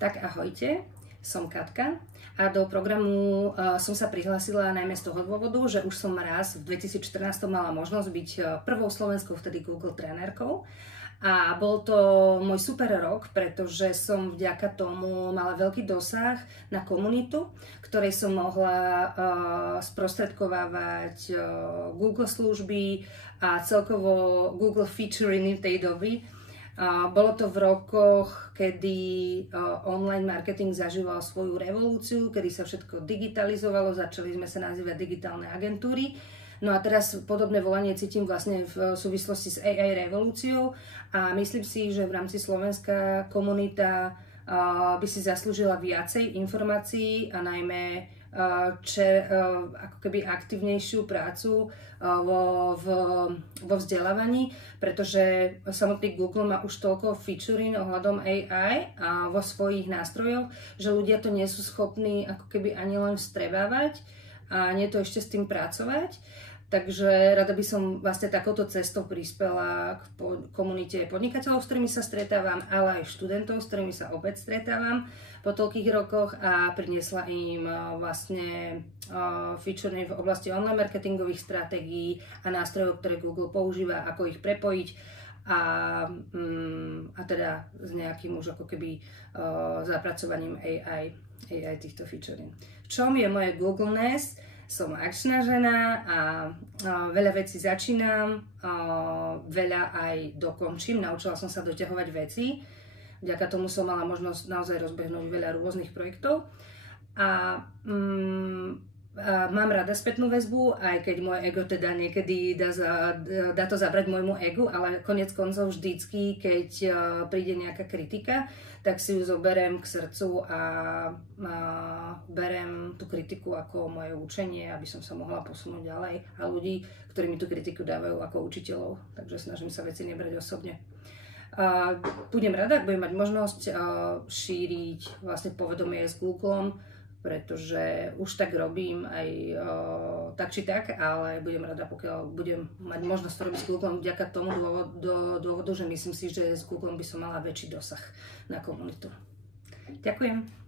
Tak ahojte, som Katka a do programu som sa prihlásila najmä z toho dôvodu, že už som raz v 2014 mala možnosť byť prvou slovenskou vtedy Google trenérkou. A bol to môj super rok, pretože som vďaka tomu mala veľký dosah na komunitu, ktorej som mohla sprostredkovávať Google služby a celkovo Google featuring tej doby. Bolo to v rokoch, kedy online marketing zažíval svoju revolúciu, kedy sa všetko digitalizovalo, začali sme sa nazývať digitálne agentúry. No a teraz podobné volanie cítim vlastne v súvislosti s AI revolúciou a myslím si, že v rámci Slovenska komunita by si zaslúžila viacej informácií a najmä ako keby aktivnejšiu prácu vo vzdelávaní, pretože samotný Google má už toľko featuring ohľadom AI a vo svojich nástrojoch, že ľudia to nie sú schopní ako keby ani len vstrebávať a nie to ešte s tým pracovať. Takže rada by som vlastne takouto cestou prispela k komunite podnikateľov, s ktorými sa stretávam, ale aj študentov, s ktorými sa opäť stretávam po toľkých rokoch a priniesla im vlastne featuring v oblasti online marketingových stratégií a nástrojov, ktoré Google používa, ako ich prepojiť a teda s nejakým už ako keby zapracovaním AI týchto featuring. V čom je moje Googleness? Som akčná žena a veľa vecí začínam, veľa aj dokončím. Naučila som sa doťahovať veci. Vďaka tomu som mala možnosť naozaj rozbehnúť veľa rôznych projektov. A mám rada spätnú väzbu, aj keď moje ego teda niekedy dá to zabrať môjmu egu, ale konec koncov vždycky, keď príde nejaká kritika, tak si ju zoberiem k srdcu a berem tú kritiku ako moje učenie, aby som sa mohla posunúť ďalej a ľudí, ktorí mi tú kritiku dávajú ako učiteľov, takže snažím sa veci nebrať osobne. Budem rada, ak budem mať možnosť šíriť vlastne povedomie s Googlom, pretože už tak robím aj tak či tak, ale budem rada, pokiaľ budem mať možnosť to robiť s Googlom vďaka tomu dôvodu, že myslím si, že s Googlom by som mala väčší dosah na komunitu. Ďakujem.